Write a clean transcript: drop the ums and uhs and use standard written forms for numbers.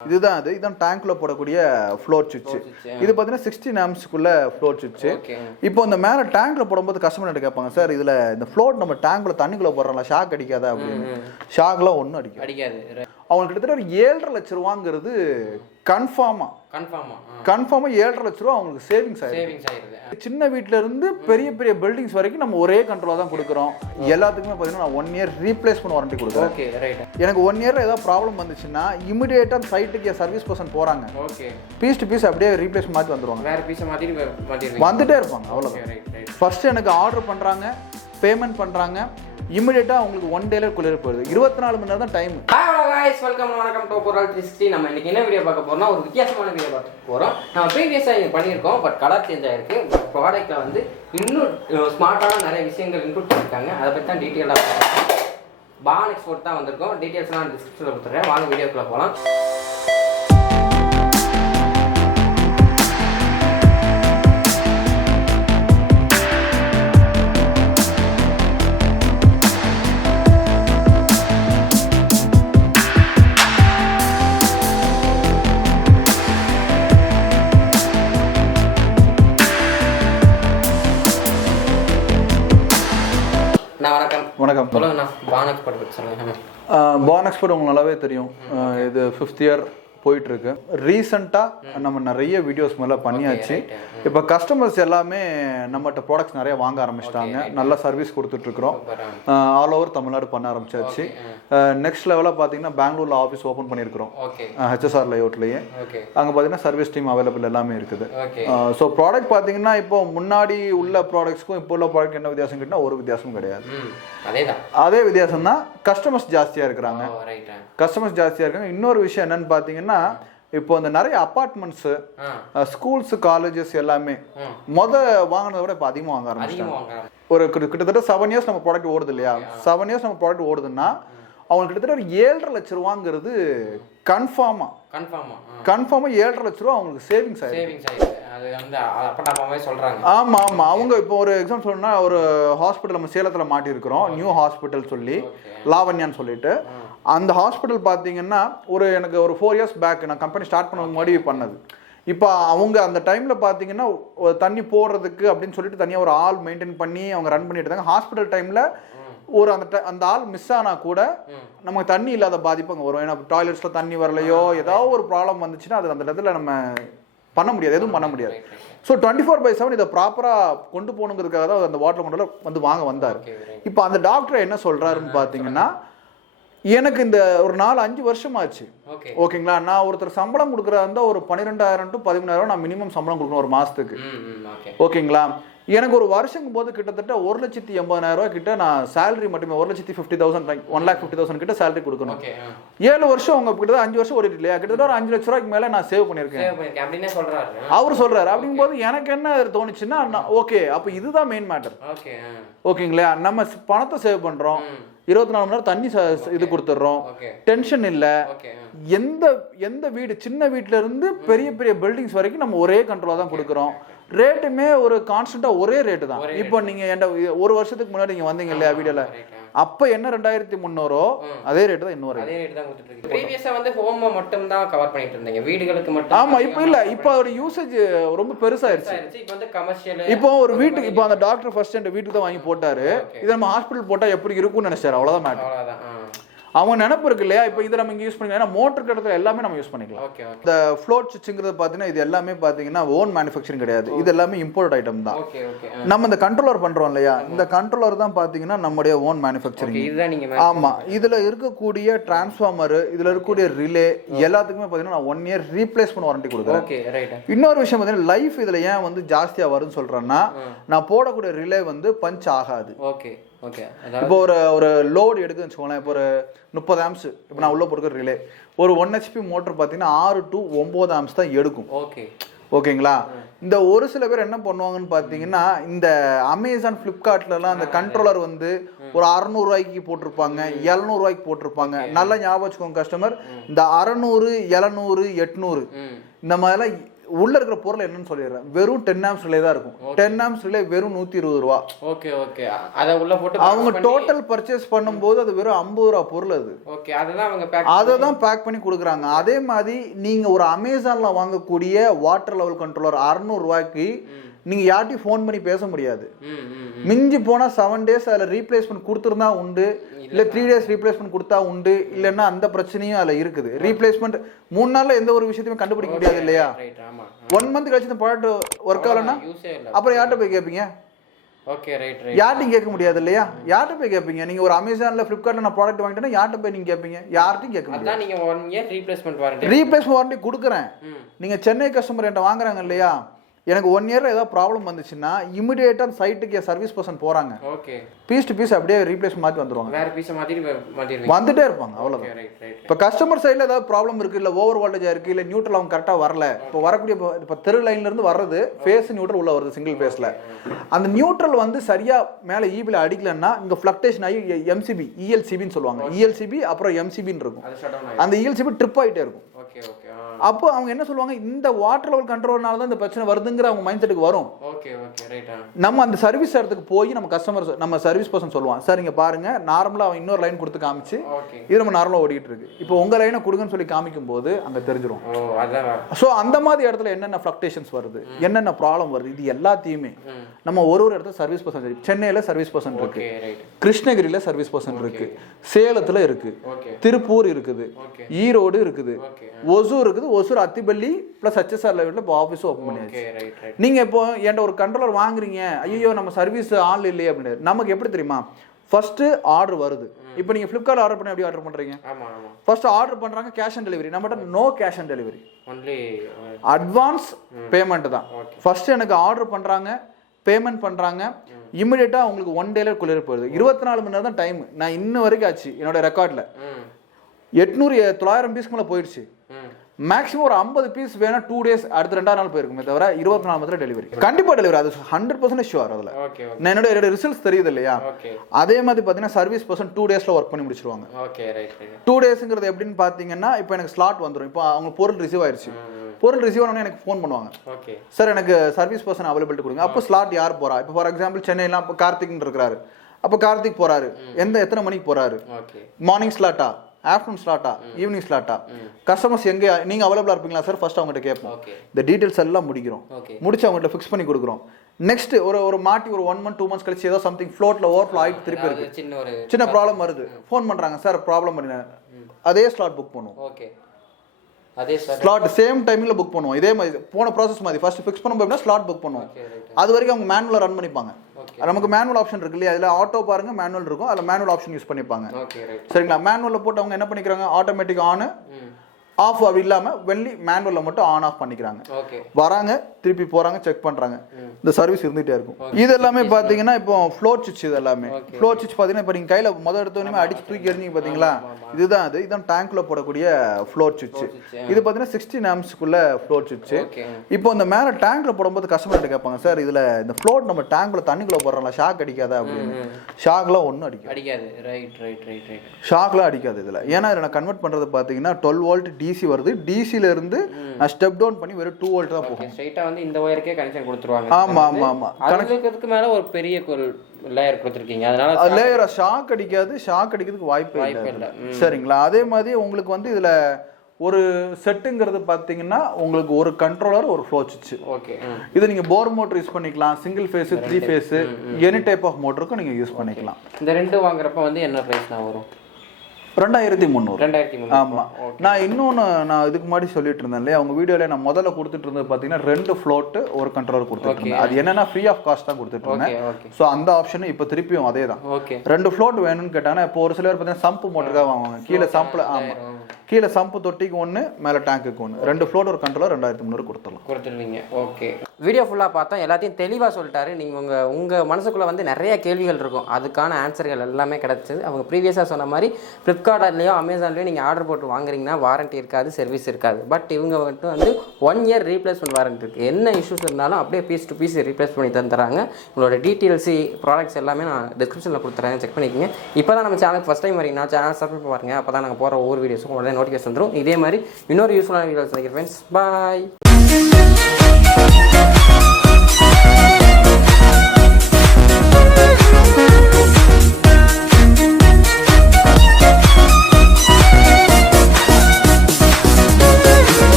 இதுதான் இதுதான் டேங்க்ல போடக்கூடிய ஃப்ளோர் சுவிட்ச். இது பார்த்தீங்கன்னா 16 ஆம்ஸ்க்குள்ள ஃப்ளோர் சுவிட்ச். இப்போ இந்த மேலே டேங்க்ல போடும்போது கஸ்டமர் கேட்பாங்க, சார் இதில் இந்த ஃப்ளோர் நம்ம டேங்க்ல தண்ணிக்குள்ள போடுறோம்ல, ஷாக் அடிக்காதா அப்படின்னு. ஷாக்லாம் ஒன்றும் அடிக்காது. அவங்க கிட்டத்தட்ட ஒரு 7.5 லட்ச ரூபாங்கிறது கன்ஃபார்மா 7.5 லட்ச ரூபா அவங்களுக்கு சேவிங்ஸ் ஆயிருக்கு. சின்ன வீட்டில இருந்து பெரிய பெரிய பில்டிங்ஸ் வரைக்கும் நம்ம ஒரே கண்ட்ரோலா தான் கொடுக்குறோம். எல்லாத்துக்குமே பார்த்தீங்கன்னா நான் 1 இயர் ரீப்ளேஸ்மெண்ட் வாரண்டி கொடுக்குறேன். எனக்கு 1 இயர்ல ஏதாவது ப்ராப்ளம் வந்துச்சுன்னா இமிடியேட்டா சைட்டுக்கு சர்வீஸ் பர்சன் போறாங்க, பீஸ் டு பீஸ் அப்படியே ரீப்ளேஸ் மாற்றி வந்துருவாங்க, வந்துட்டே இருப்பாங்க. அவ்வளோதான். ஃபர்ஸ்ட் எனக்கு ஆர்டர் பண்றாங்க, பேமெண்ட் பண்றாங்க, இமிடியேட்டா உங்களுக்கு 1 டேல குளிர் போயிடுது. 24 மணி நேரம் தான் டைம். guys, welcome வணக்கம் டு போரல் 360. நம்ம இன்னைக்கு என்ன வீடியோ பார்க்க போறோம்னா ஒரு வித்தியாசமான வீடியோ பார்க்க போறோம். நம்ம ப்ரீவியஸா இது பண்ணியிருக்கோம், பட் கலர் சேஞ்ச் ஆயிருக்கு. பட் ப்ராடக்ட்ல வந்து இன்னும் ஸ்மார்ட்டான நிறைய விஷயங்கள் இன்க்ளூட் பண்ணிருக்காங்க. அதை பத்தி தான் டீடைலா பான் எக்ஸ்போர்ட் தான் வந்திருக்கோம். டீடைல்ஸ் நான் டிஸ்கிரிப்ஷன்ல கொடுத்துறேன். வாங்க வீடியோக்குள்ள போலாம். வணக்கம். சொல்லுங்கண்ணா, பான் எக்ஸ்போர்ட் பற்றி சொல்லுங்க. பான் எக்ஸ்போர்ட் உங்களுக்கு நல்லாவே தெரியும். இது 5th இயர் போயிட்டு இருக்கு. ரீசெண்டாக நம்ம நிறைய வீடியோஸ் மேலே பண்ணியாச்சு. இப்போ கஸ்டமர்ஸ் எல்லாமே நம்மகிட்ட ப்ராடக்ட்ஸ் நிறைய வாங்க ஆரம்பிச்சிட்டாங்க. நல்ல சர்வீஸ் கொடுத்துட்டு இருக்கிறோம். ஆல் ஓவர் தமிழ்நாடு பண்ண ஆரம்பிச்சாச்சு. நெக்ஸ்ட் லெவலாக பார்த்தீங்கன்னா பெங்களூரில் ஆஃபீஸ் ஓப்பன் பண்ணியிருக்கிறோம், ஹெச்எஸ்ஆர் லேஅவுட்லேயே. அங்கே பார்த்தீங்கன்னா சர்வீஸ் டீம் அவைலபிள் எல்லாமே இருக்குது. ஸோ ப்ராடக்ட் பார்த்தீங்கன்னா இப்போ முன்னாடி உள்ள ப்ராடக்ட்ஸ்க்கும் இப்போ உள்ள ப்ராடக்ட் என்ன வித்தியாசம் கேட்டால் ஒரு வித்தியாசமும் கிடையாது. அதே வித்தியாசம் தான், கஸ்டமர்ஸ் ஜாஸ்தியாக இருக்கிறாங்க. இன்னொரு விஷயம் என்னன்னு பார்த்தீங்கன்னா, இப்போ இந்த நிறைய அபார்ட்மெண்ட்ஸ், ஸ்கூல்ஸ், காலேஜஸ் எல்லாமே வாங்கினதை விட இப்போ அதிகமாக வாங்க ஆரம்பிச்சிட்டாங்க. ஒரு கிட்டத்தட்ட 7 இயர்ஸ் நம்ம ப்ராடக்ட் ஓடுது இல்லையா? 7 இயர்ஸ் நம்ம ப்ராடக்ட் ஓடுதுன்னா அவங்க கிட்டத்தட்ட ஒரு 7.5 லட்ச ரூபாங்கிறது கன்ஃபார்மா 7.5 லட்ச ரூபா அவங்களுக்கு சேவிங்ஸ் ஆயிருக்கு. ஆமா. அவங்க இப்போ ஒரு எக்ஸாம்பிள் சொல்லணும்னா, ஒரு ஹாஸ்பிட்டல் நம்ம சேலத்தில் மாட்டியிருக்கிறோம், நியூ ஹாஸ்பிட்டல் சொல்லி, லாவண்யான்னு சொல்லிட்டு. அந்த ஹாஸ்பிட்டல் பார்த்தீங்கன்னா எனக்கு ஒரு 4 இயர்ஸ் பேக் நான் கம்பெனி ஸ்டார்ட் பண்ண முன்னாடி பண்ணது. இப்போ அவங்க அந்த டைமில் பார்த்தீங்கன்னா தண்ணி போடுறதுக்கு அப்படின்னு சொல்லிட்டு தனியாக ஒரு ஆள் மெயின்டைன் பண்ணி அவங்க ரன் பண்ணிட்டு இருந்தாங்க. ஹாஸ்பிட்டல் டைமில் ஒரு அந்த ஆள் மிஸ் ஆனால் கூட நமக்கு தண்ணி இல்லாத பாதிப்பு அங்கே வரும். ஏன்னா டாய்லெட்ஸில் தண்ணி வரலையோ ஏதாவது ஒரு ப்ராப்ளம் வந்துச்சுன்னா அது அந்த இடத்துல நம்ம பண்ண முடியாது, எதுவும் பண்ண முடியாது. ஸோ 24/7 இதை ப்ராப்பராக கொண்டு போகணுங்கிறதுக்காக தான் அந்த வாட்டர் கொண்டு வந்து வாங்க வந்தார். இப்போ அந்த டாக்டர் என்ன சொல்கிறாருன்னு பார்த்தீங்கன்னா, எனக்கு இந்த ஒரு 4-5 வருஷம் ஆச்சு, ஓகேங்களா? நான் ஒருத்தர் சம்பளம் கொடுக்குறதா இருந்தால் ஒரு 12,000 to 13,000 நான் மினிமம் சம்பளம் கொடுக்கணும் ஒரு மாதத்துக்கு, ஓகேங்களா? எனக்கு ஒரு வருஷங்கும் போது கிட்டத்தட்ட 1,80,000 கிட்ட நான் சேலரி மட்டுமே 1,50,000 1,50,000 கிட்ட சேலரி கொடுக்கணும். 7 வருஷம் அவங்க கிட்ட 5 வருஷம் ஓடிட்டு இல்லையா? கிட்டத்தட்ட ஒரு 5 லட்ச ரூபாய்க்கு மேல நான் சேவ் பண்ணிருக்கேன் அவர் சொல்றாரு. அப்படிங்கும்போது எனக்கு என்ன தோணுச்சுன்னா, ஓகே அப்ப இதுதான் மெயின் மேட்டர், ஓகேங்களா? நம்ம பணத்தை சேவ் பண்றோம், 24 மணி நேரம் தண்ணி இது கொடுத்துட்றோம், டென்ஷன் இல்லை. எந்த வீடு, சின்ன வீட்டுல இருந்து பெரிய பெரிய பில்டிங்ஸ் வரைக்கும் நம்ம ஒரே கண்ட்ரோலா தான் கொடுக்குறோம். ரேட்டுமே ஒரு கான்ஸ்டன்டா ஒரே ரேட்டு தான். இப்போ நீங்க ஒரு வருஷத்துக்கு முன்னாடி நீங்க வந்தீங்க இல்லையா வீடியோல, அப்ப என்ன 2,300 அதே ரேட் தான் இன்னொரு ப்ரீவியஸா வந்து ஹோம் மட்டும் தான் கவர் பண்ணிட்டு இருந்தீங்க, வீடுகளுக்கு மட்டும். ஆமா, இப்போ இல்ல, இப்போ ஒரு யூசேஜ் ரொம்ப பெருசாயிருச்சு. இப்போ வந்து கமர்ஷியல், இப்போ ஒரு வீட்டுக்கு, இப்போ அந்த டாக்டர் ஃபர்ஸ்ட் இந்த வீட்டுக்கு தான் வாங்கி போட்டாரு. இதை நம்ம ஹாஸ்பிட்டல் போட்டா எப்படி இருக்கும்னு நினைச்சாரு, அவ்வளவுதான் மேட்டர். அவங்க நினைப்பு இருக்கு இல்லையா? இப்போ இதை நம்ம இங்கே யூஸ் பண்ணிக்கலாம், மோட்டர் கிடத்துல எல்லாமே நம்ம யூஸ் பண்ணிக்கலாம். இந்த ஃப்ளோட் சுவிட்சுங்கிறது பார்த்தீங்கன்னா இது எல்லாமே பார்த்தீங்கன்னா ஓன் மேனுஃபேக்சரிங் கிடையாது, இது எல்லாமே இம்போர்ட் ஐட்டம் தான். நம்ம இந்த கண்ட்ரோலர் பண்றோம் இல்லையா, இந்த கண்ட்ரோலர் தான் பார்த்தீங்கன்னா நம்முடைய ஓன் மேனுஃபேக்சரிங். ஆமா, இதுல இருக்கக்கூடிய டிரான்ஸ்ஃபார்மர், இதுல இருக்கக்கூடிய ரிலே எல்லாத்துக்குமே பார்த்தீங்கன்னா நான் 1 இயர் ரீப்ளேஸ்மெண்ட் வாரண்டி கொடுக்குறேன். இன்னொரு விஷயம் பார்த்தீங்கன்னா, லைஃப் இதுல ஏன் வந்து ஜாஸ்தியா வரும்னு சொல்றேன்னா, நான் போடக்கூடிய ரிலே வந்து பஞ்ச் ஆகாது. இப்போ ஒரு லோடு எடுக்குன்னு வச்சுக்கோங்களேன், இப்போ ஒரு 30 ஆம்ஸ் இப்போ நான் உள்ள போடுற ரிலே, ஒரு 1 HP மோட்டர் பார்த்தீங்கன்னா 6 to 9 ஆம்ஸ் தான் எடுக்கும், ஓகேங்களா? இந்த ஒரு சில பேர் என்ன பண்ணுவாங்கன்னு பார்த்தீங்கன்னா, இந்த அமேசான் ஃப்ளிப்கார்ட்லலாம் அந்த கண்ட்ரோலர் வந்து ஒரு 600 ரூபாய்க்கு போட்டிருப்பாங்க, 700 ரூபாய்க்கு போட்டிருப்பாங்க. நல்லா ஞாபகம் வச்சுக்கோங்க கஸ்டமர், இந்த 600, 700, 800 இந்த மாதிரிலாம் உள்ள இருக்கிற பொருள் என்னன்னு சொல்லிடுறேன். வெறும் 10 amps ரிலே தான் இருக்கும். 10 amps ரிலே வெறும் 120 ரூபா. Okay okay. அத உள்ள போட்டு அவங்க டோட்டல் பர்ச்சேஸ் பண்ணும்போது அது வெறும் 50 ரூபா பொருள் அது. ஓகே. அதை தான் பேக் பண்ணி கொடுக்குறாங்க. அதே மாதிரி நீங்க ஒரு அமேசான்ல வாங்கக்கூடிய வாட்டர் லெவல் கண்ட்ரோலர் 600 ரூபாய்க்கு நீங்க யார்ட்டையும் ஃபோன் பண்ணி பேச முடியாது. மிஞ்சி போனா 7 days அதில் ரீப்ளேஸ்மெண்ட் கொடுத்துருந்தா உண்டு, இல்லை 3 days ரீப்ளேஸ்மெண்ட் கொடுத்தா உண்டு, இல்லைன்னா அந்த பிரச்சனையும் அதில் இருக்குது. ரீப்ளேஸ்மெண்ட் 3 நாளில் எந்த ஒரு விஷயத்தையுமே கண்டுபிடிக்க முடியாது இல்லையா? 1 month கழிச்சு இந்த ப்ராடக்ட் ஒர்க் ஆகலன்னா அப்புறம் யார்கிட்ட போய் கேட்பீங்க? யார்ட்டையும் கேட்க முடியாது இல்லையா? யார்கிட்ட போய் கேட்பீங்க? நீங்க ஒரு அமேசான்ல பிளிப்கார்ட்ல நான் ப்ராடக்ட் வாங்கிட்டேன்னா யார்கிட்ட போய் நீங்க கேட்பீங்க? யார்ட்டையும் கேட்க முடியாது. நீங்க 1 year ரீப்ளேஸ்மெண்ட் வாரண்டி கொடுக்குறேன். நீங்க சென்னை கஸ்டமர் என்கிட்ட வாங்குறாங்க இல்லையா, எனக்கு 1 yearல ஏதாவது ப்ராப்ளம் வந்துச்சுன்னா இமிடியேட்டா சைட்டுக்கு சர்வீஸ் பர்சன் போறாங்க. ஓகே. பீஸ் டு பீஸ் அப்படியே ரீப்ளேஸ் மாத்தி வந்துருவாங்க. வேற பீஸ் மாத்திடுவீங்க. வந்துட்டே இருப்பாங்க அவ்வளவுதான். இப்போ கஸ்டமர் சைடுல ஏதாவது ப்ராப்ளம் இருக்கு, இல்ல ஓவர் வோல்டேஜா இருக்கு, இல்ல நியூட்ரல் அவங்க கரெக்டா வரல, இப்போ வரக்கூடிய இப்போ தெரு லைன்ல இருந்து வர்றது ஃபேஸ் நியூட்ரல் உள்ள வருது சிங்கிள் ஃபேஸ்ல, அந்த நியூட்ரல் வந்து சரியா மேல ஈபில அடிக்கலன்னா இங்க ஃப்ளக்டேஷன் ஆகி எம்சிபி இஎல்சிபின்னு சொல்லுவாங்க. இஎல்சிபி அப்புறம் எம்சிபின்னு இருக்கும். அந்த இஎல்சிபி ட்ரிப் ஆயிட்டே இருக்கும். Okay okay. அப்போ அவங்க என்ன சொல்லுவாங்க, இந்த வாட்டர் லெவல் கண்ட்ரோல்னால தான் இந்த பிரச்சனை வருதுங்கிற அவங்க மைண்ட் செட்டுக்கு வரும். Okay okay right. நம்ம அந்த சர்வீஸ் இடத்துக்கு போய் நம்ம கஸ்டமர் நம்ம சர்வீஸ் பர்சன் சொல்லுவான், சார் இங்க பாருங்க நார்மலா அவன் இன்னொரு லைன் கொடுத்து காமிச்சு இது நம்ம நார்மலா ஓடிட்டு இருக்கு, இப்போ உங்க லைனை கொடுங்கன்னு சொல்லி காமிக்கும் போது அங்க தெரிஞ்சிடும். ஸோ அந்த மாதிரி இடத்துல என்னென்ன ஃப்ளக்டேஷன்ஸ் வருது, என்னென்ன ப்ராப்ளம் வருது, இது எல்லாத்தையுமே நம்ம ஒரு இடத்துல சர்வீஸ் பர்சன் இருக்கு. சென்னையில சர்வீஸ் பர்சன் இருக்கு, கிருஷ்ணகிரியில சர்வீஸ் பர்சன் இருக்கு, சேலத்துல இருக்கு, திருப்பூர் இருக்குது, ஈரோடு இருக்குது, ஒசூர் இருக்குது. ஒசூர் அத்திப்பள்ளி பிளஸ் ஹெச்எஸ்ஆர் லெவலில் இப்போ ஆஃபீஸும் ஓப்பன் பண்ணியாச்சு. நீங்கள் இப்போ என்கிட்ட ஒரு கண்ட்ரோலர் வாங்குறீங்க, ஐயோ நம்ம சர்வீஸ் ஆன்ல இல்லையே அப்படின்னு நமக்கு எப்படி தெரியுமா? ஃபர்ஸ்ட் ஆர்டர் வருது. இப்போ நீங்கள் ஃப்ளிப்கார்ட் ஆர்டர் பண்ணி எப்படி ஆர்டர் பண்ணுறீங்க? ஃபர்ஸ்ட் ஆர்டர் பண்ணுறாங்க, கேஷ் ஆன் டெலிவரி. நம்மகிட்ட no cash on delivery, advance payment தான். ஃபர்ஸ்ட் எனக்கு ஆர்டர் பண்ணுறாங்க, பேமெண்ட் பண்ணுறாங்க, இமிடியேட்டாக உங்களுக்கு 1 day குளிர் போயிடுது. 24 மணி நேரம் தான் டைம். நான் இன்னும் வரைக்கும் ஆச்சு என்னோட ரெக்கார்டில் 800-900 பீஸ்க்கு மேலே போயிடுச்சு. மேக்ஸிமம் ஒரு 50 பீஸ் வேணா 2 days அடுத்த 2ஆம் நாள் போயிருக்குமே தவிர 24 மணி நேரத்துல டெலிவரி. கண்டிப்பா டெலிவரி, அது 100% ஷுவர். அதுல என்னோட ரிசல்ட்ஸ் தெரியுது இல்லையா? அதே மாதிரி பாத்தீங்கன்னா சர்வீஸ் பர்சன் 2 daysல ஒர்க் பண்ணி முடிச்சிருவாங்க. 2 daysங்கிறது எப்படின்னு பாத்தீங்கன்னா, இப்போ எனக்கு ஸ்லாட் வந்துடும். இப்போ அவங்க பொருள் ரிசீவ் ஆயிடுச்சு, பொருள் ரிசீவ் ஆனோடனே எனக்கு ஃபோன் பண்ணுவாங்க, சார் எனக்கு சர்வீஸ் பர்சன் அவைலபிலிட்டி கொடுங்க. அப்போ ஸ்லாட் யார் போறா? இப்போ ஃபார் எக்ஸாம்பிள் சென்னைலாம் இப்போ கார்த்திக்னு இருக்கிறாரு, அப்போ கார்த்திக் போறாரு, எத்தனை மணிக்கு போறாரு, மார்னிங் ஸ்லாட்டா, ஆஃப்டர்நூன் ஸ்லாட்டா, ஈவினிங் ஸ்லாட்டா, கஸ்டமர்ஸ் எங்கே நீங்கள் அவைலபிளாக இருப்பீங்களா சார், ஃபர்ஸ்ட் அவங்ககிட்ட கேட்போம். இந்த டீட்டெயில்ஸ் எல்லாம் முடிக்கிறோம், முடிச்சு அவங்ககிட்ட ஃபிக்ஸ் பண்ணி கொடுக்குறோம். நெக்ஸ்ட் ஒரு மாட்டி ஒரு 1 month 2 months கழிச்சு ஏதோ சம்திங் ஃப்ளோட்டில் ஓவர்ஃப்ளோ ஆகிட்டு திருப்பி இருக்கு, சின்ன ப்ராப்ளம் வருது, ஃபோன் பண்ணுறாங்க, சார் ப்ராப்ளம் பண்ணி அதே ஸ்லாட் புக் பண்ணுவோம். அதே ஸ்லாட் சேம் டைமிங்ல புக் பண்ணுவோம். இதே மாதிரி போன ப்ராசஸ் மாதிரி ஃபர்ஸ்ட் ஃபிக்ஸ் பண்ணும்போது ஸ்லாட் புக் பண்ணுவோம். அது வரைக்கும் அவங்க மேனுவலாக ரன் பண்ணிப்பாங்க. நமக்கு மேனுவல் ஆப்ஷன் இருக்கு இல்லையா, அதில் ஆட்டோ பாருங்க மேனுவல் இருக்கும், அதில் மேனுவல் ஆப்ஷன் யூஸ் பண்ணிப்பாங்க. சரிங்களா? மேனுவலில் போட்டு அவங்க என்ன பண்ணிக்கிறாங்க, ஆட்டோமேட்டிக் ஆன் ஆஃப் அப்படி இல்லாமல் வெள்ளி மேனுவலில் மட்டும் ஆன் ஆஃப் பண்ணிக்கிறாங்க. வராங்க, திருப்பி போகிறாங்க, செக் பண்ணுறாங்க, இந்த சர்வீஸ் இருந்துகிட்டே இருக்கும். இது எல்லாமே பார்த்தீங்கன்னா இப்போ ஃப்ளோட் சுவிட்ச், இது எல்லாமே ஃப்ளோட் சுவிட்ச் பார்த்தீங்கன்னா இப்போ நீங்கள் கையில் முதல் எடுத்தோடனே அடிச்சு தூக்கி எறிஞ்சிங்க பார்த்தீங்களா, இதுதான் டேங்க்ல போடக்கூடிய ஃப்ளோட் சுவிட்ச். இது பார்த்தீங்கன்னா 16 amps-க்குள்ள ஃப்ளோட் சுவிட்ச். இப்போ இந்த மேலே டேங்க்ல போடும்போது கஸ்டமர்கிட்ட கேட்பாங்க, சார் இதில் இந்த ஃப்ளோட் நம்ம டேங்க்ல தண்ணிக்குள்ள போடுறோம்ல, ஷாக் அடிக்காதா அப்படின்னு. ஷாக்லாம் ஒன்றும் அடிக்காது, ஷாக்லாம் அடிக்காது இதில். ஏன்னா இதில் நான் கன்வெர்ட் பண்ணுறது பார்த்தீங்கன்னா 12 volt டிசி வருது. டிசில இருந்து நான் ஸ்டெப் டவுன் பண்ணி வெறும் 2 volt தான் போகும். ஸ்ட்ரைட்டா வந்து இந்த வயருக்கே கனெக்ஷன் கொடுத்துருவாங்க. ஆமா கனெக்ஷனுக்கு மேல ஒரு பெரிய லேயர் கொடுத்துருக்கீங்க, அதனால லேயர் ஷாக் அடிக்காது, ஷாக் அடிக்கிறதுக்கு வாய்ப்பே இல்லை. சரிங்களா? அதே மாதிரி உங்களுக்கு வந்து இதுல ஒரு செட்டுங்கிறது பார்த்தீங்கன்னா உங்களுக்கு ஒரு கண்ட்ரோலர், ஒரு ஃப்ளோ சுவிட்ச். ஓகே. இது நீங்க போர் மோட்டர் யூஸ் பண்ணிக்கலாம், single phase, 3 phase, any type of மோட்டருக்கும் நீங்க யூஸ் பண்ணிக்கலாம். இந்த ரெண்டு வாங்குறப்ப வந்து என்ன பிரைஸ் தான் வரும்? 2300. ஆமா. நான் இன்னொன்று இதுக்கு முன்னாடி சொல்லிட்டு இருந்தேன் இல்லையா, அவங்க வீடியோல நான் முதல்ல கொடுத்துட்டு இருந்தது பார்த்தீங்கன்னா 2 ஃப்ளோட் ஒரு கண்ட்ரோலர் கொடுத்துட்டு இருந்தேன். அது என்னன்னா ஃப்ரீ ஆஃப் காஸ்ட் தான் கொடுத்துட்டு இருந்தேன். ஸோ அந்த ஆப்ஷன் இப்போ திருப்பியும் அதே தான். 2 ஃப்ளோட் வேணும்னு கேட்டாங்கன்னா, இப்போ ஒரு சிலர் பார்த்தீங்கன்னா சம்பு மோட்டருக்காக வாங்குவாங்க, கீழே சம்பில். ஆமா, கீழே சம்பு தொட்டிக்கு 1, மேலே டேங்க்குக்கு 1, 2 ஃப்ளோட் ஒரு கண்ட்ரோலர் 2300 கொடுத்துருவீங்க. ஓகே. வீடியோ ஃபுல்லாக பார்த்தோம், எல்லாத்தையும் தெளிவாக சொல்லிட்டாரு. நீங்கள் உங்கள் மனசுக்குள்ளே வந்து நிறைய கேள்விகள் இருக்கும், அதுக்கான ஆன்சர்கள் எல்லாமே கிடச்சிது. அவங்க ப்ரீவியஸாக சொன்ன மாதிரி ஃப்ளிப்கார்ட்லேயோ அமேசான்லேயோ நீங்கள் ஆர்டர் போட்டு வாங்குறீங்கன்னா வாரண்ட்டி இருக்காது, சர்வீஸ் இருக்காது. பட் இவங்க மட்டும் வந்து 1 year ரீப்ளேஸ்மெண்ட் வாரண்ட்டி இருக்குது. என்ன இஷ்யூஸ் இருந்தாலும் அப்படியே பீஸ் டு பீஸ் ரீப்ளேஸ் பண்ணி தந்துறாங்க. உங்களோட டீட்டெயில்ஸ், ப்ராடக்ட்ஸ் எல்லாமே நான் டிஸ்கிரிப்ஷனில் கொடுத்துறேன், செக் பண்ணிக்கோங்க. இப்போ தான் நம்ம சேனலுக்கு ஃபஸ்ட் டைம் வரீங்கன்னா சேனல் சப்ஸ்கிரைப் பாருங்கள், அப்போ தான் நாங்கள் போகிற ஒவ்வொரு வீடியோஸும் உடனே நோட்டிஃபிகேஷன் வந்துடும். இதே மாதிரி இன்னொரு யூஸ்ஃபுல்லான வீடியோஸ் நினைக்கிறேன் ஃப்ரெண்ட்ஸ். பாய்.